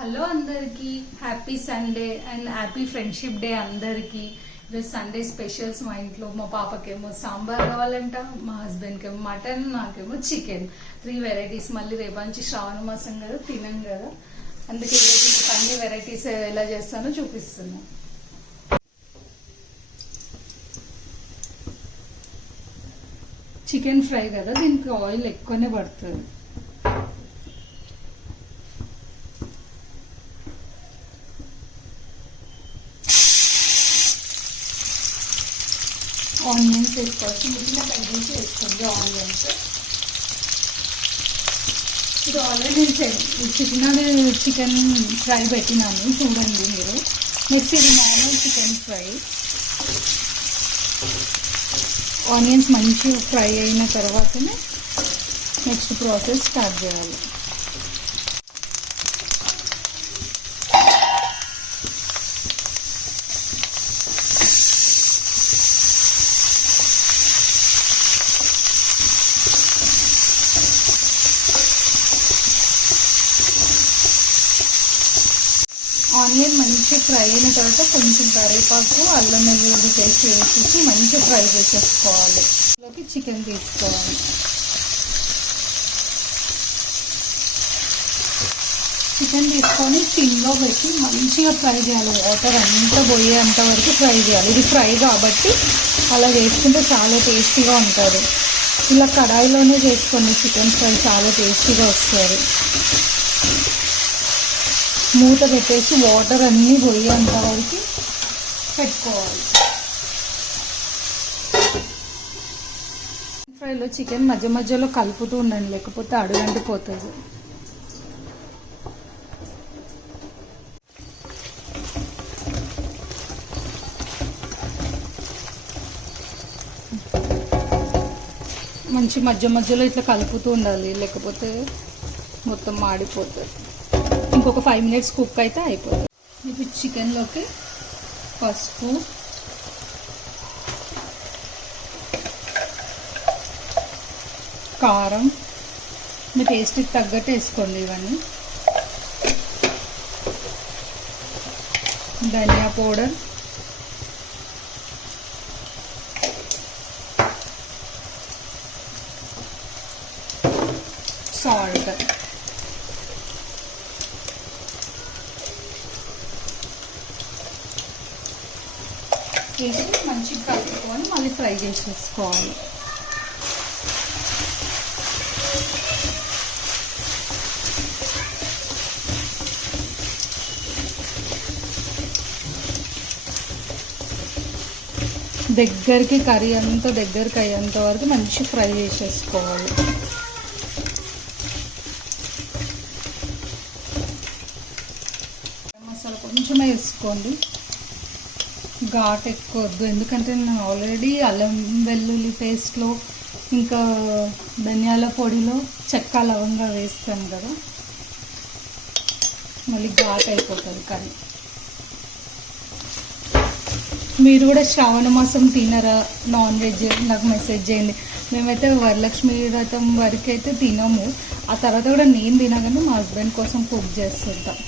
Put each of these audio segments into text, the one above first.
Hello అందరికీ happy Sunday and happy friendship day అందరికీ. ఈరోజు సండే స్పెషల్స్ మా ఇంట్లో. మా పాపకేమో సాంబార్ కావాలంట, మా హస్బెండ్కేమో మటన్, నాకేమో చికెన్. 3 వెరైటీస్. మళ్ళీ రేపు నుంచి శ్రావణ మాసం కదా, తినం కదా, అందుకే ఈరోజు మీకు అన్ని వెరైటీస్ ఎలా చేస్తానో చూపిస్తున్నా. చికెన్ ఫ్రై కదా, దీనికి ఆయిల్ ఎక్కువనే పడుతుంది. ఆనియన్స్ వేసుకోవచ్చు, చిన్న కట్ చేసి వేసుకోండి ఆనియన్స్. ఇది ఆల్రెడీ నేను చికెన్ ఫ్రై పెట్టినాను, చూడండి మీరు. నెక్స్ట్ ఇది నార్మల్ చికెన్ ఫ్రై. ఆనియన్స్ మంచిగా ఫ్రై అయిన తర్వాతనే నెక్స్ట్ ప్రాసెస్ స్టార్ట్ చేయాలి. ఆనియన్ మంచిగా ఫ్రై అయిన తర్వాత కొంచెం కరివేపాకు, అల్లం వెల్లుల్లి పేస్ట్ వేసేసి మంచిగా ఫ్రై చేసేసుకోవాలి. ఇందులోకి చికెన్ తీసుకోవాలి. చికెన్ తీసుకొని సిమ్లో పెట్టి మంచిగా ఫ్రై చేయాలి. వాటర్ అంతా పోయేంత వరకు ఫ్రై చేయాలి. ఇది ఫ్రై కాబట్టి అలా చేసుకుంటే చాలా టేస్టీగా ఉంటుంది. ఇలా కడాయిలోనే చేసుకోండి, చికెన్ ఫ్రై చాలా టేస్టీగా వస్తుంది. మూత పెట్టేసి వాటర్ అన్నీ పోయేంత వరకు పెట్టుకోవాలి. ఫ్రైలో చికెన్ మధ్య మధ్యలో కలుపుతూ ఉండండి, లేకపోతే అడుగంటిపోతుంది. మంచి మధ్య మధ్యలో ఇట్లా కలుపుతూ ఉండాలి, లేకపోతే మొత్తం మాడిపోతుంది. ఇంకొక 5 మినిట్స్ కుక్ అయితే అయిపోతుంది. ఇప్పుడు చికెన్లోకి పసుపు, కారం మీ టేస్ట్కి తగ్గట్టు వేసుకోండి. ఇవన్నీ ధనియా పౌడర్, సాల్ట్ వేసి మంచిగా కలుపుకొని మళ్ళీ ఫ్రై చేసేసుకోవాలి. దగ్గరికి కర్రీ అంతా దగ్గరికి అయ్యేంత వరకు మంచిగా ఫ్రై చేసేసుకోవాలి. మసాలా కొంచెం వేసుకోండి, ఘాట్ ఎక్కువ వద్దు. ఎందుకంటే నేను ఆల్రెడీ అల్లం వెల్లుల్లి పేస్ట్లో ఇంకా ధనియాల పొడిలో చెక్క లవంగా వేస్తాను కదా, మళ్ళీ ఘాట్ అయిపోతుంది కర్రీ. మీరు కూడా శ్రావణ మాసం తినరా నాన్ వెజ్, నాకు మెసేజ్ చేయండి. మేమైతే వరలక్ష్మి వ్రతం వరకు అయితే తినము. ఆ తర్వాత కూడా నేను తినగానే మా హస్బెండ్ కోసం కుక్ చేస్తుంటాం.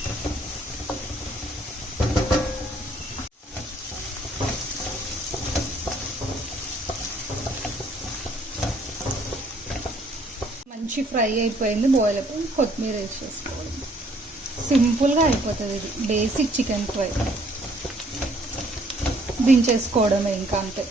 మంచి ఫ్రై అయిపోయింది, బాయిల్ అయిపోయింది. కొత్తిమీర వేసేసుకోవడం, సింపుల్గా అయిపోతుంది. ఇది బేసిక్ చికెన్ ఫ్రై. దించేసుకోవడమే ఇంకా, అంతే.